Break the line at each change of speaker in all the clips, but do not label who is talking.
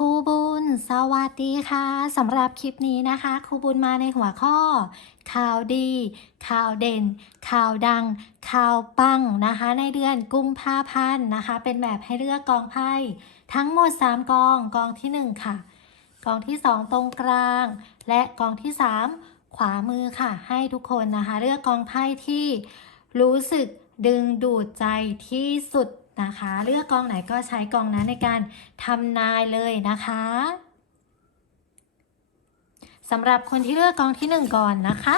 ครูบุญ สวัสดีค่ะสำหรับคลิปนี้นะคะครูบุญมาในหัวข้อ ข่าวดี ข่าวเด่น ข่าวดัง ข่าวปังนะคะ ในเดือนกุมภาพันธ์นะคะ เป็นแบบให้เลือกกองไพ่ทั้งหมด 3 กอง กองทีหนึ่1 ค่ะ กองที่ 2 ตรงกลาง และกองที่ 3 ขวามือค่ะ ให้ทุกคนนะคะ เลือกกองไพ่ที่รู้สึกดึงดูดใจที่สุด นะคะ เลือกกองไหนก็ใช้กองนั้นในการทำนายเลยนะคะสำหรับคนที่เลือกกองที่หนึ่งก่อนนะคะ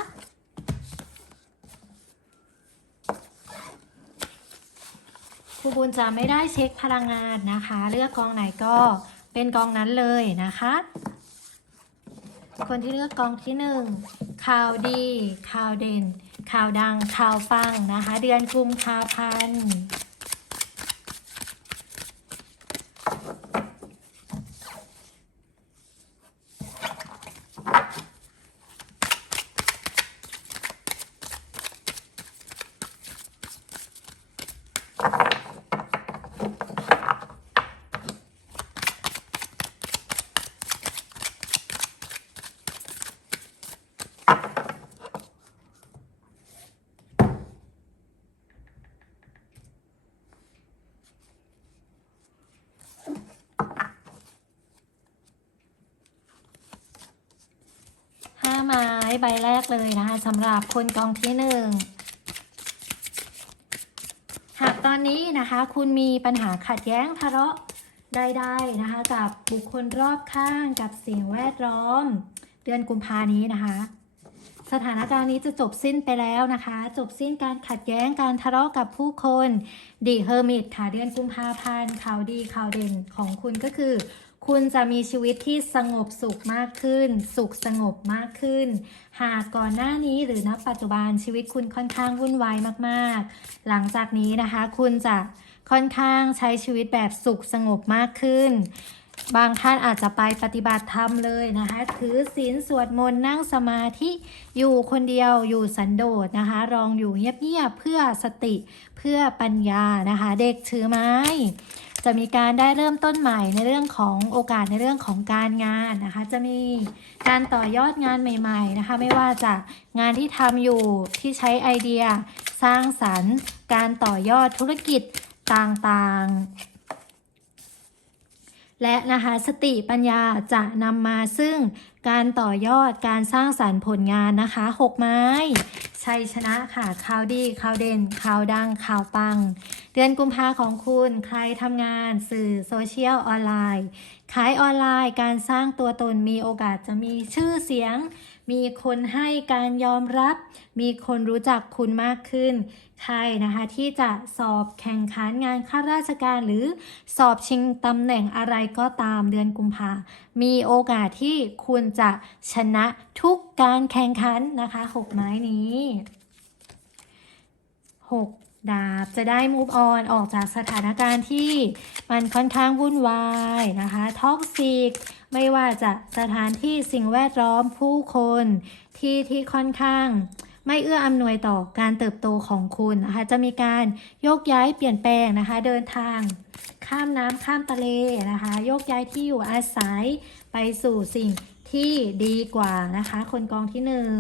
ครูบุญจะไม่ได้เช็คพลังงานนะคะ เลือกกองไหนก็เป็นกองนั้นเลยนะคะ คนที่เลือกกองที่หนึ่งข่าวดี ข่าวเด่น ข่าวดัง ข่าวปังนะคะ เดือนกุมภาพันธ์ ห้าไม้ ใบแรกเลยนะคะสำหรับคนกองที่หนึ่งหากตอนนี้นะคะคุณมีปัญหาขัดแย้งทะเลาะใดๆนะคะ กับบุคคลรอบข้างกับสิ่งแวดล้อม เดือนกุมภานี้นะคะ สถานการณ์นี้จะจบสิ้นไปแล้วนะคะ จบสิ้นการขัดแย้งการทะเลาะกับผู้คนดีเฮอร์มิตค่ะเดือนกุมภาพันธ์ข่าวดีข่าวเด่นของคุณก็คือ คุณจะมีชีวิตที่สงบสุขมากขึ้น สุขสงบมากขึ้น หากก่อนหน้านี้หรือณปัจจุบันชีวิตคุณค่อนข้างวุ่นวายมาก ๆ หลังจากนี้นะคะ คุณจะค่อนข้างใช้ชีวิตแบบสุขสงบมากขึ้น บางท่านอาจจะไปปฏิบัติธรรมเลยนะคะ ถือศีลสวดมนต์นั่งสมาธิอยู่คนเดียวอยู่สันโดษนะคะรองอยู่เงียบๆเพื่อสติเพื่อปัญญานะคะ เด็กถือไม้ จะมีการได้เริ่มต้นใหม่ในเรื่องของโอกาสในเรื่องของการงานนะคะ จะมีการต่อยอดงานใหม่ ๆนะคะ ไม่ว่าจะงานที่ทำอยู่ที่ใช้ไอเดียสร้างสรรค์ การต่อยอดธุรกิจต่างๆ และนะคะสติปัญญาจะนำมาซึ่ง การต่อยอดการสร้างสรรค์ผลงานนะคะหกไม้ ชัยชนะค่ะข่าวดีข่าวเด่นข่าวดังข่าวปัง เดือนกุมภาของคุณใครทำงานสื่อโซเชียลออนไลน์ ขายออนไลน์การสร้างตัวตนมีโอกาสจะมีชื่อเสียง มีคนให้การยอมรับ มีคนรู้จักคุณมากขึ้น ใครนะคะที่จะสอบแข่งขันงานข้าราชการหรือสอบชิงตำแหน่งอะไรก็ตามเดือนกุมภามีโอกาสที่คุณจะชนะทุกการแข่งขันนะคะหกไม้นี้หก ดาบจะได้ move on ออกจากสถานการณ์ที่มันค่อนข้างวุ่นวายนะคะท็อกซิกไม่ว่าจะสถานที่สิ่งแวดล้อมผู้คนที่ที่ค่อนข้างไม่เอื้ออำนวยต่อการเติบโตของคุณนะคะจะมีการโยกย้ายเปลี่ยนแปลงนะคะ เดินทาง ข้ามน้ำข้ามทะเลนะคะ โยกย้ายที่อยู่อาศัยไปสู่สิ่งที่ดีกว่านะคะ คนกองที่หนึ่ง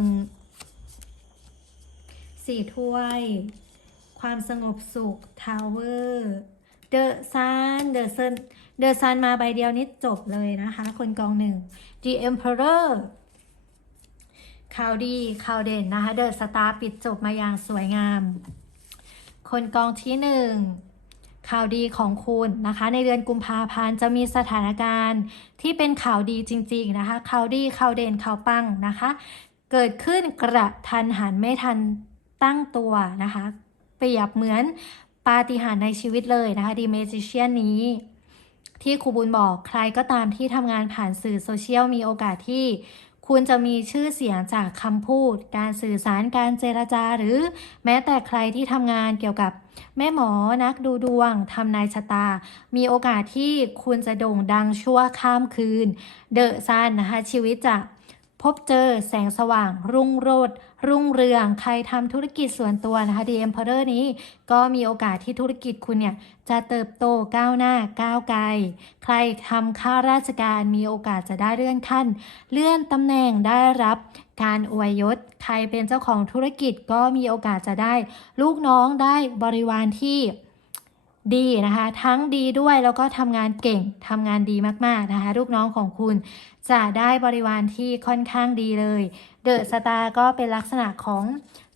สี่ถ้วย ความสงบสุขทาวเวอร์เดอะซันเดอะซันเดอะซันมาใบเดียวนิดจบเลยนะคะ คนกองหนึ่ง The Emperor ข่าวดีข่าวเด่นนะคะ เดอะสตาร์ปิดจบมาอย่างสวยงาม คนกองที่หนึ่งข่าวดีของคุณนะคะ ในเดือนกุมภาพันธ์จะมีสถานการณ์ที่เป็นข่าวดีจริง ๆนะคะข่าวดีข่าวเด่นข่าวปังนะคะ เกิดขึ้นกระทันหันไม่ทันตั้งตัวนะคะ เปรียบเหมือนปาฏิหาริย์ในชีวิตเลยนะคะดีเมจิเชียนนี้ ที่ครูบุญบอกใครก็ตามที่ทำงานผ่านสื่อโซเชียลมีโอกาสที่คุณจะมีชื่อเสียงจากคำพูด การสื่อสาร การเจรจา หรือแม้แต่ใครที่ทำงานเกี่ยวกับแม่หมอ นักดูดวง ทำนายชะตา มีโอกาสที่คุณจะโด่งดังชั่วข้ามคืน เดอะซันนะคะ ชีวิตจะ พบเจอแสงสว่าง รุ่งโรจน์รุ่งเรือง ใครทำธุรกิจส่วนตัวนะคะ The Emperor นี้ก็มีโอกาสที่ธุรกิจคุณเนี่ย จะเติบโตก้าวหน้าก้าวไกล ใครทำข้าราชการมีโอกาสจะได้เลื่อนขั้น เลื่อนตำแหน่งได้รับการอวยยศ ใครเป็นเจ้าของธุรกิจก็มีโอกาสจะได้ ลูกน้องได้บริวารที่ ดีนะคะ ทั้งดีด้วยแล้วก็ทำงานเก่งทำงานดีมากๆนะคะ ลูกน้องของคุณจะได้บริวารที่ค่อนข้างดีเลย เดอะสตาร์ก็เป็นลักษณะของ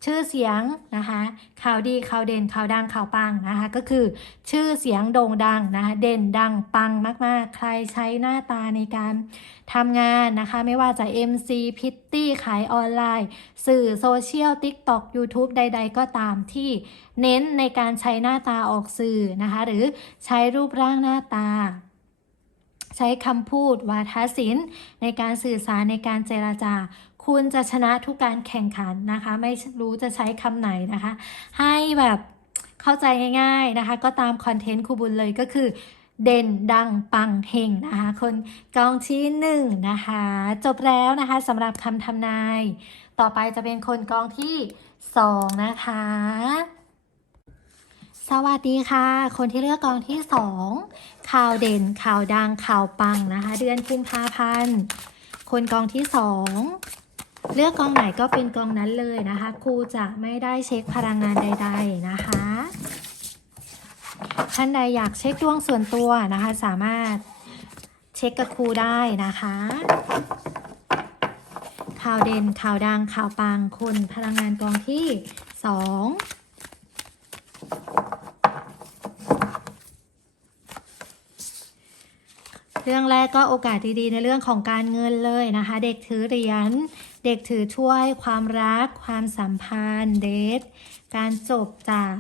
ชื่อเสียงนะคะข่าวดีข่าวเด่นข่าวดังข่าวปังนะคะก็คือชื่อเสียงโด่งดังนะคะเด่นดังปังมากๆ ใครใช้หน้าตาในการทำงานนะคะไม่ว่าจะ MC พิตตี้ขายออนไลน์ สื่อโซเชียล TikTok YouTube ใด ๆ ก็ตามที่เน้นในการใช้หน้าตาออกสื่อนะคะหรือใช้รูปร่างหน้าตาใช้คำพูดวาทศิลป์ในการสื่อสารในการเจราจา คุณจะชนะทุกการแข่งขันนะคะ ไม่รู้จะใช้คำไหนนะคะ ให้แบบเข้าใจง่าย ๆนะคะ ก็ตามคอนเทนต์ครูบุญเลยก็คือเด่นดังปังเฮงนะคะ คนกองที่หนึ่งนะคะ จบแล้วนะคะสำหรับคำทำนาย ต่อไปจะเป็นคนกองที่สองนะคะ สวัสดีค่ะ คนที่เลือกกองที่สองข่าวเด่นข่าวดังข่าวปังนะคะ เดือนกุมภาพันธ์คนกองที่สอง เลือกกองไหนก็เป็นกองนั้นเลยนะคะ ครูจะไม่ได้เช็คพลังงานใด ๆนะคะ ท่านใดอยากเช็คดวงส่วนตัวนะคะ สามารถเช็คกับครูได้นะคะ ข่าวเด่นข่าวดังข่าวปังคุณพลังงานกองที่ 2 เรื่องแรกก็โอกาสดีๆ ในเรื่องของการเงินเลยนะคะ เด็กถือเหรียญ เด็กถือถ้วย ความรัก ความสัมพันธ์เดท การจบจาก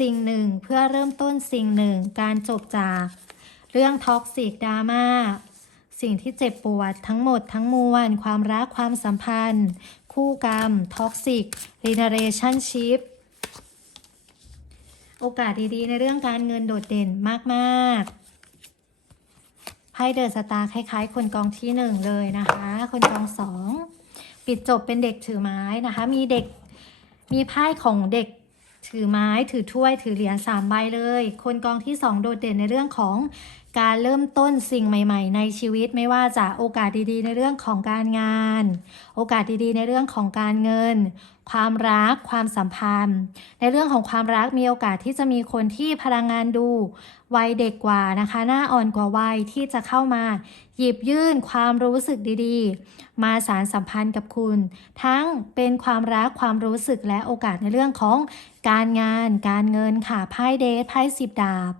สิ่งหนึ่งเพื่อเริ่มต้นสิ่งหนึ่ง การจบจากเรื่องท็อกซิกดราม่าสิ่งที่เจ็บปวดทั้งหมดทั้งมวล ความรักความสัมพันธ์ คู่กรรมท็อกซิกรีเนเรชั่นชิพโอกาสดีๆ ในเรื่องการเงินโดดเด่นมาก ๆ ไพ่เดอะสตาร์คล้ายๆ คนกองที่หนึ่งเลยนะคะ คนกองสองปิดจบเป็นเด็กถือไม้นะคะ มีเด็กมีไพ่ของเด็ก ถือไม้ถือถ้วยถือเหรียญสามใบเลย คนกองที่สองโดดเด่นในเรื่องของการเริ่มต้นสิ่งใหม่ ๆ ในชีวิตไม่ว่าจะโอกาสดีๆ ในเรื่องของการงาน โอกาสดีๆ ในเรื่องของการเงิน ความรักความสัมพันธ์ ในเรื่องของความรักมีโอกาสที่จะมีคนที่พลังงานดูวัยเด็กกว่านะคะ หน้าอ่อนกว่าวัยที่จะเข้ามา หยิบยื่นความรู้สึกดีๆ มาสารสัมพันธ์กับคุณ ทั้งเป็นความรักความรู้สึกและโอกาสในเรื่องของการงาน การเงินค่ะไพ่เดทไพ่สิบดาบ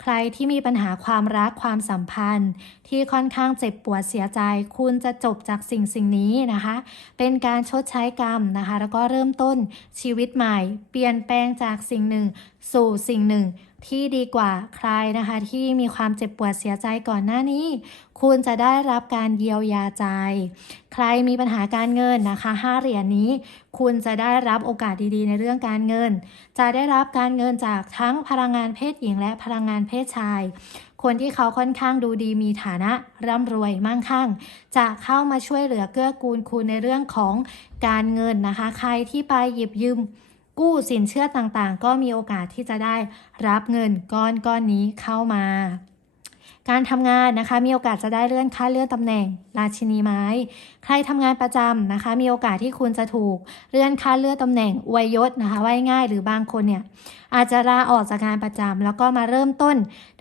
ใครที่มีปัญหาความรักความสัมพันธ์ ที่ค่อนข้างเจ็บปวดเสียใจ คุณจะจบจากสิ่งสิ่งนี้นะคะ เป็นการชดใช้กรรมนะคะ แล้วก็เริ่มต้นชีวิตใหม่ เปลี่ยนแปลงจากสิ่งหนึ่ง สู่สิ่งหนึ่ง ที่ดีกว่าใครนะคะ ที่มีความเจ็บปวดเสียใจก่อนหน้านี้ คุณจะได้รับการเยียวยาใจ ใครมีปัญหาการเงินนะคะห้าเหรียญนี้ คุณจะได้รับโอกาสดีๆ ในเรื่องการเงิน จะได้รับการเงินจากทั้งพลังงานเพศหญิงและพลังงานเพศชาย คนที่เขาค่อนข้างดูดีมีฐานะร่ำรวยมั่งคั่ง จะเข้ามาช่วยเหลือเกื้อกูลคุณในเรื่องของการเงินนะคะ ใครที่ไปหยิบยืม กู้สินเชื่อต่างๆ ก็มีโอกาสที่จะได้รับเงินก้อนก้อนนี้เข้ามา การทำงานนะคะมีโอกาสจะได้เลื่อนขั้นเลื่อนตำแหน่ง ราชินีไม้ ใครทำงานประจำนะคะ มีโอกาสที่คุณจะถูกเลื่อนขั้นเลื่อนตำแหน่งอวยยศนะคะว่าง่ายหรือบางคนเนี่ยอาจจะลาออกจากงานประจำแล้วก็มาเริ่มต้น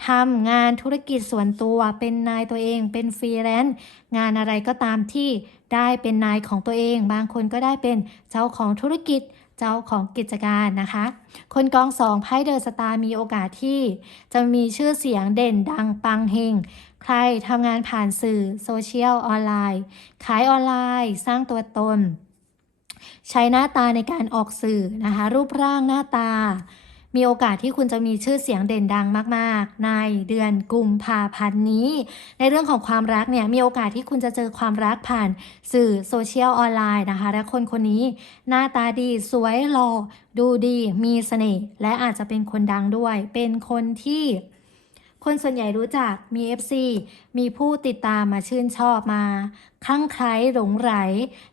ทำงานธุรกิจส่วนตัว เป็นนายตัวเอง เป็นฟรีแลนซ์งานอะไรก็ตามที่ได้เป็นนายของตัวเอง บางคนก็ได้เป็นเจ้าของธุรกิจ เจ้าของกิจการนะคะ คนกองสองไพ่เดอะสตาร์มีโอกาสที่จะมีชื่อเสียงเด่นดังปังเฮงใครทำงานผ่านสื่อโซเชียลออนไลน์ ขายออนไลน์ สร้างตัวตน ใช้หน้าตาในการออกสื่อนะคะ รูปร่างหน้าตา มีโอกาสที่คุณจะมีชื่อเสียงเด่นดังมากๆ ในเดือนกุมภาพันธ์นี้ ในเรื่องของความรักเนี่ยมีโอกาสที่คุณจะเจอความรักผ่านสื่อโซเชียลออนไลน์นะคะ และคนคนนี้หน้าตาดีสวยหล่อดูดีมีเสน่ห์และอาจจะเป็นคนดังด้วย เป็นคนที่ คนส่วนใหญ่รู้จักมี FC มีผู้ติดตามมาชื่นชอบมาคลั่งไคล้หลงไหล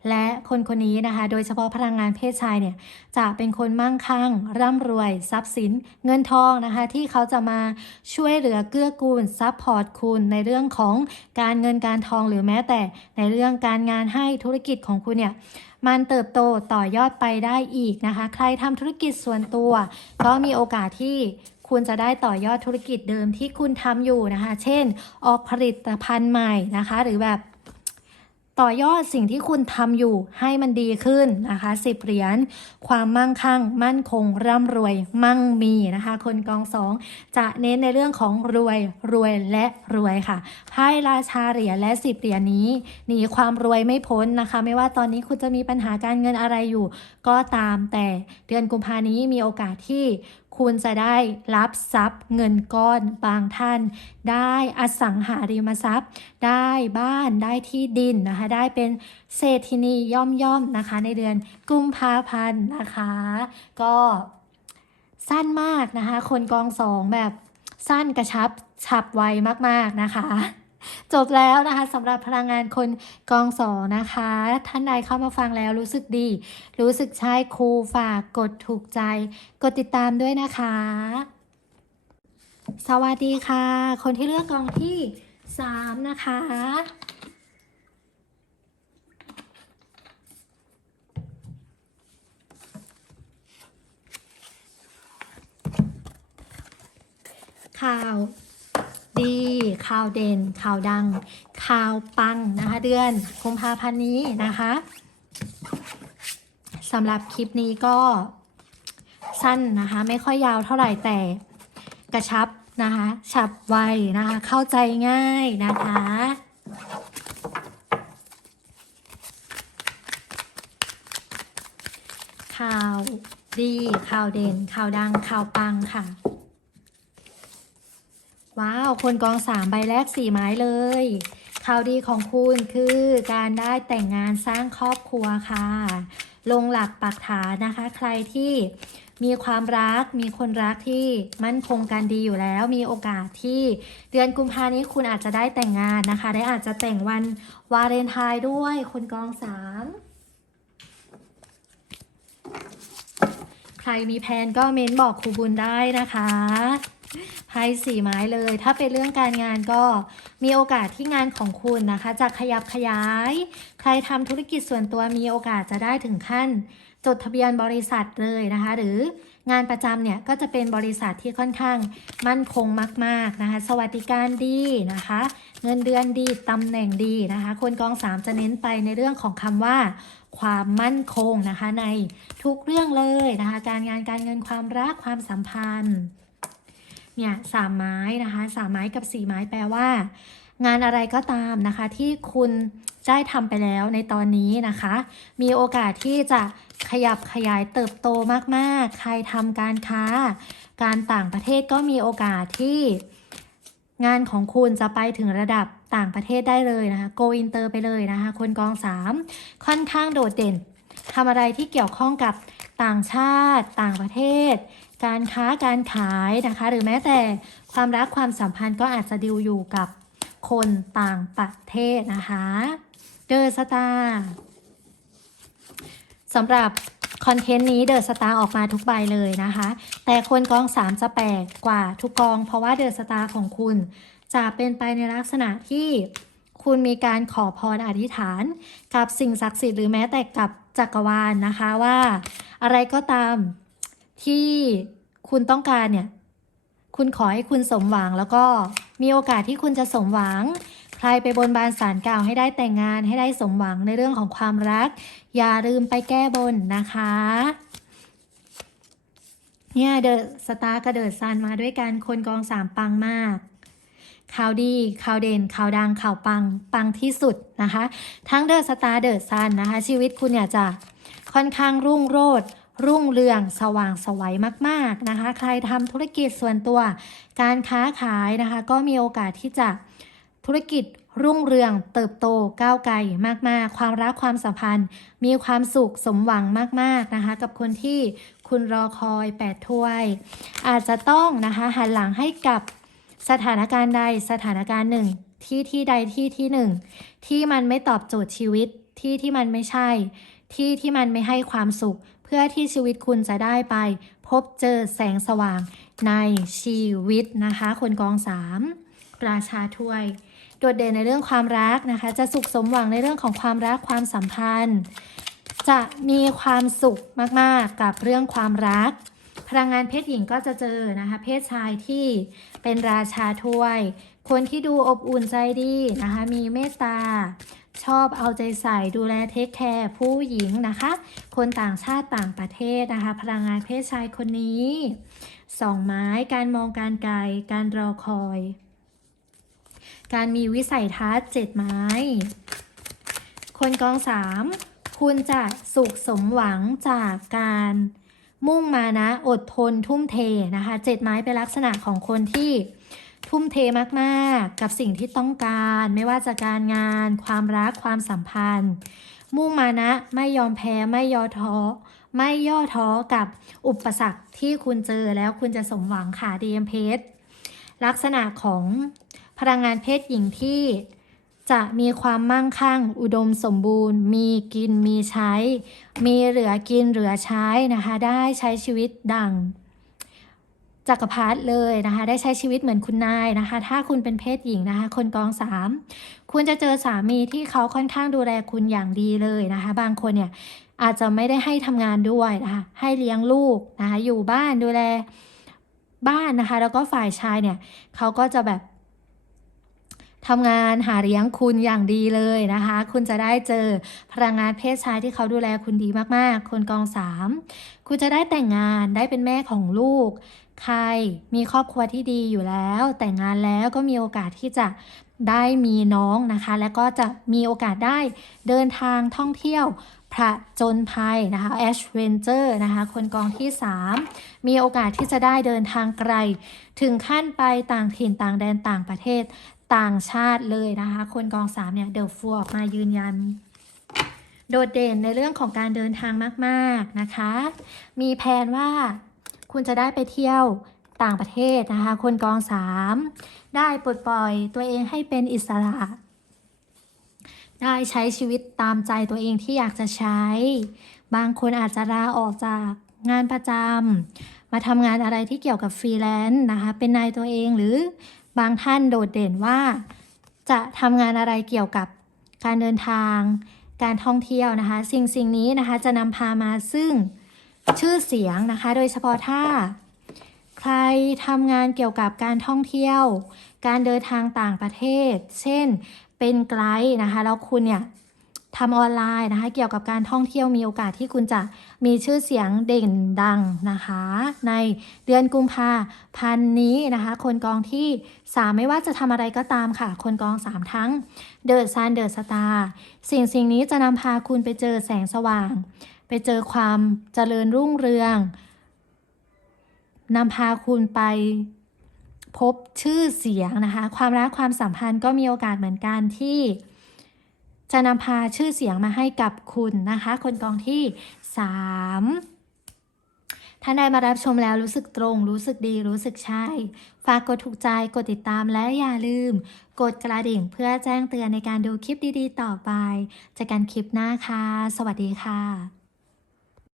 และคนคนนี้นะคะ โดยเฉพาะพลังงานเพศชายเนี่ยจะเป็นคนมั่งคั่ง ร่ำรวย ทรัพย์สิน เงินทองนะคะ ที่เขาจะมาช่วยเหลือเกื้อกูลซัพพอร์ตคุณในเรื่องของการเงินการทองหรือแม้แต่ในเรื่องการงานให้ธุรกิจของคุณเนี่ยมันเติบโตต่อยอดไปได้อีกนะคะ ใครทำธุรกิจส่วนตัว ก็มีโอกาสที่ คุณจะได้ต่อยอดธุรกิจเดิมที่คุณทำอยู่นะคะ เช่น ออกผลิตภัณฑ์ใหม่นะคะ หรือแบบต่อยอดสิ่งที่คุณทำอยู่ให้มันดีขึ้นนะคะสิบเหรียญความมั่งคั่ง มั่นคง ร่ำรวย มั่งมีนะคะ คนกองสองจะเน้นในเรื่องของรวยรวยและรวยค่ะไพ่ราชาเหรียญและสิบเหรียญนี้หนีความรวยไม่พ้นนะคะ ไม่ว่าตอนนี้คุณจะมีปัญหาการเงินอะไรอยู่ ก็ตามแต่เดือนกุมภานี้มีโอกาสที่ คุณจะได้รับทรัพย์เงินก้อนบางท่าน ได้อสังหาริมทรัพย์ ได้บ้านได้ที่ดินนะคะ ได้เป็นเศรษฐินีย่อมย่อมนะคะ ในเดือนกุมภาพันธ์นะคะ ก็สั้นมากนะคะ คนกองสองแบบสั้นกระชับฉับไวมากๆนะคะ จบแล้วนะคะสำหรับพลังงานคนกองสองนะคะ ท่านใดเข้ามาฟังแล้วรู้สึกดี รู้สึกใช่ครูฝากกดถูกใจ กดติดตามด้วยนะคะ สวัสดีค่ะ คนที่เลือกกองที่3นะคะข่าว ดีข่าวเด่นข่าวดังข่าวปังนะคะ เดือนกุมภาพันธ์นี้นะคะสำหรับคลิปนี้ก็สั้นนะคะ ไม่ค่อยยาวเท่าไหร่แต่กระชับนะคะ ฉับไวนะคะ เข้าใจง่ายนะคะข่าวดีข่าวเด่นข่าวดังข่าวปังค่ะ ว้าว คนกองสามใบแรกสี่ไม้เลยข่าวดีของคุณคือการได้แต่งงานสร้างครอบครัวค่ะ ลงหลักปักฐานนะคะ ใครที่มีความรัก มีคนรักที่มั่นคงกันดีอยู่แล้ว มีโอกาสที่เดือนกุมภานี้คุณอาจจะได้แต่งงานนะคะ ได้อาจจะแต่งวันวาเลนไทน์ด้วยคนกองสามใครมีแพลนก็เม้นบอกครูบุญได้นะคะ ไพ่สี่ไม้เลย ถ้าเป็นเรื่องการงานก็มีโอกาสที่งานของคุณนะคะ จะขยับขยาย ใครทำธุรกิจส่วนตัวมีโอกาสจะได้ถึงขั้น จดทะเบียนบริษัทเลยนะคะ หรืองานประจำเนี่ยก็จะเป็นบริษัทที่ค่อนข้างมั่นคงมากๆนะคะ สวัสดิการดีนะคะ เงินเดือนดีตำแหน่งดีนะคะ คนกองสามจะเน้นไปในเรื่องของคำว่า ความมั่นคงนะคะในทุกเรื่องเลยนะคะ การงานการเงินความรักความสัมพันธ์ เนี่ยสามไม้นะคะสามไม้กับสี่ไม้แปลว่า งานอะไรก็ตามนะคะ ที่คุณได้ทำไปแล้วในตอนนี้นะคะ มีโอกาสที่จะขยับขยายเติบโตมากๆ ใครทำการค้า การต่างประเทศก็มีโอกาสที่งานของคุณจะไปถึงระดับต่างประเทศได้เลยนะคะ go inter ไปเลยนะคะ คนกอง 3 ค่อนข้างโดดเด่นทำอะไรที่เกี่ยวข้องกับ ต่างชาติ ต่างประเทศ การค้าการขายนะคะ หรือแม้แต่ความรักความสัมพันธ์ก็อาจจะดิวอยู่กับคนต่างประเทศนะคะเดอสตาร์สำหรับคอนเทนต์นี้เดอะสตาร์ออกมาทุกใบเลยนะคะ แต่คนกอง 3 จะแปลกกว่าทุกกอง เพราะว่าเดอะสตาร์ของคุณ จะเป็นไปในลักษณะที่คุณมีการขอพรอธิษฐาน กับสิ่งศักดิ์สิทธิ์หรือแม้แต่กับ จักรวาลนะคะว่า อะไรก็ตามที่คุณต้องการเนี่ย คุณขอให้คุณสมหวังแล้วก็มีโอกาสที่คุณจะสมหวัง ใครไปบนบานสารกล่าวให้ได้แต่งงานให้ได้สมหวังในเรื่องของความรัก อย่าลืมไปแก้บนนะคะเนี่ยเดอะสตาร์กระเดิดซันมาด้วยกันคนกองสามปังมาก ข่าวดีข่าวเด่นข่าวดังข่าวปังปังที่สุดนะคะ ทั้งเดอะสตาร์เดอะซันนะคะ ชีวิตคุณเนี่ยจะค่อนข้างรุ่งโรจน์รุ่งเรืองสว่างสวัยมาก ๆนะคะ ใครทำธุรกิจส่วนตัว การค้าขายนะคะ ก็มีโอกาสที่จะธุรกิจรุ่งเรืองเติบโตก้าวไกลมาก ๆ ความรักความสัมพันธ์ มีความสุขสมหวังมาก ๆ นะคะ กับคนที่คุณรอคอยแปดถ้วย อาจจะต้องนะคะหันหลังให้กับ สถานการณ์ใดสถานการณ์หนึ่ง ที่ที่ใดที่ที่หนึ่ง ที่มันไม่ตอบโจทย์ชีวิต ที่ที่มันไม่ใช่ ที่ที่มันไม่ให้ความสุข เพื่อที่ชีวิตคุณจะได้ไป พบเจอแสงสว่างในชีวิตนะคะ คนกองสามราชาถ้วย โดดเด่นในเรื่องความรักนะคะ จะสุขสมหวังในเรื่องของความรักความสัมพันธ์ จะมีความสุขมากๆกับเรื่องความรัก พลังงานเพศหญิงก็จะเจอนะคะ เพศชายที่เป็นราชาถ้วย คนที่ดูอบอุ่นใจดีนะคะ มีเมตตา ชอบเอาใจใส่ดูแลเทคแคร์ผู้หญิงนะคะ คนต่างชาติต่างประเทศนะคะ พลังงานเพศชายคนนี้สองไม้การมองการไกล การรอคอย การมีวิสัยทัศน์เจ็ดไม้ คนกองสามคุณจะสุขสมหวังจากการ มุ่งมานะอดทนทุ่มเทนะคะเจ็ดไม้เป็นลักษณะของคนที่ทุ่มเทมาก ๆ กับสิ่งที่ต้องการ ไม่ว่าจะการงาน ความรักความสัมพันธ์ มุ่งมานะไม่ยอมแพ้ไม่ย่อท้อไม่ย่อท้อกับอุปสรรคที่คุณเจอแล้วคุณจะสมหวังค่ะ DM เพชรลักษณะของพลังงานเพศหญิงที่ จะมีความมั่งคั่ง อุดมสมบูรณ์ มีกินมีใช้ มีเหลือกินเหลือใช้นะคะ ได้ใช้ชีวิตดังจักรพรรดิเลยนะคะ ได้ใช้ชีวิตเหมือนคุณนายนะคะ ถ้าคุณเป็นเพศหญิงนะคะ คนกองสามคุณจะเจอสามีที่เขาค่อนข้างดูแลคุณอย่างดีเลยนะคะ บางคนเนี่ยอาจจะไม่ได้ให้ทำงานด้วยนะคะ ให้เลี้ยงลูกนะคะ อยู่บ้านดูแลบ้านนะคะ แล้วก็ฝ่ายชายเนี่ยเขาก็จะแบบ ทำงานหาเลี้ยงคุณอย่างดีเลยนะคะ คุณจะได้เจอพลังงานเพศชายที่เขาดูแลคุณดีมากๆ คนกองสามคุณจะได้แต่งงานได้เป็นแม่ของลูก ใครมีครอบครัวที่ดีอยู่แล้ว แต่งงานแล้วก็มีโอกาสที่จะได้มีน้องนะคะ แล้วก็จะมีโอกาสได้เดินทางท่องเที่ยวผะจญภัยนะคะ a d v e n t u r e นะคะคนกองที่ 3 มีโอกาสที่จะได้เดินทางไกล ถึงขั้นไปต่างถิ่นต่างแดนต่างประเทศ ต่างชาติเลยนะคะ คนกองสามเนี่ยเดอะฟัวออกมายืนยัน โดดเด่นในเรื่องของการเดินทางมากๆนะคะ มีแผนว่าคุณจะได้ไปเที่ยวต่างประเทศนะคะ คนกองสามได้ปลดปล่อยตัวเองให้เป็นอิสระ ได้ใช้ชีวิตตามใจตัวเองที่อยากจะใช้ บางคนอาจจะลาออกจากงานประจำมาทำงานอะไรที่เกี่ยวกับฟรีแลนซ์นะคะ เป็นนายตัวเองหรือ บางท่านโดดเด่นว่า จะทำงานอะไรเกี่ยวกับการเดินทาง การท่องเที่ยวนะคะ สิ่งสิ่งนี้นะคะจะนำพามาซึ่งชื่อเสียงนะคะ โดยเฉพาะถ้า ใครทำงานเกี่ยวกับการท่องเที่ยว การเดินทางต่างประเทศ เช่นเป็นไกด์นะคะแล้วคุณเนี่ย ทำออนไลน์นะคะ เกี่ยวกับการท่องเที่ยวมีโอกาสที่คุณจะมีชื่อเสียงเด่นดังนะคะ ในเดือนกุมภาพันธ์นี้นะคะ คนกองที่สามไม่ว่าจะทำอะไรก็ตามค่ะ คนกองสามทั้งเดอะซันเดอะสตาร์สิ่งสิ่งนี้จะนำพาคุณไปเจอแสงสว่าง ไปเจอความเจริญรุ่งเรืองนำพาคุณไปพบชื่อเสียงนะคะ ความรักความสัมพันธ์ก็มีโอกาสเหมือนกันที่ จะนำพาชื่อเสียงมาให้กับคุณนะคะ คนกองที่3ท่านใดมารับชมแล้วรู้สึกตรง รู้สึกดีรู้สึกใช่ ฝากกดถูกใจกดติดตามและอย่าลืม กดกระดิ่งเพื่อแจ้งเตือนในการดูคลิปดีๆ ต่อไปเจอกันคลิปหน้าค่ะ สวัสดีค่ะ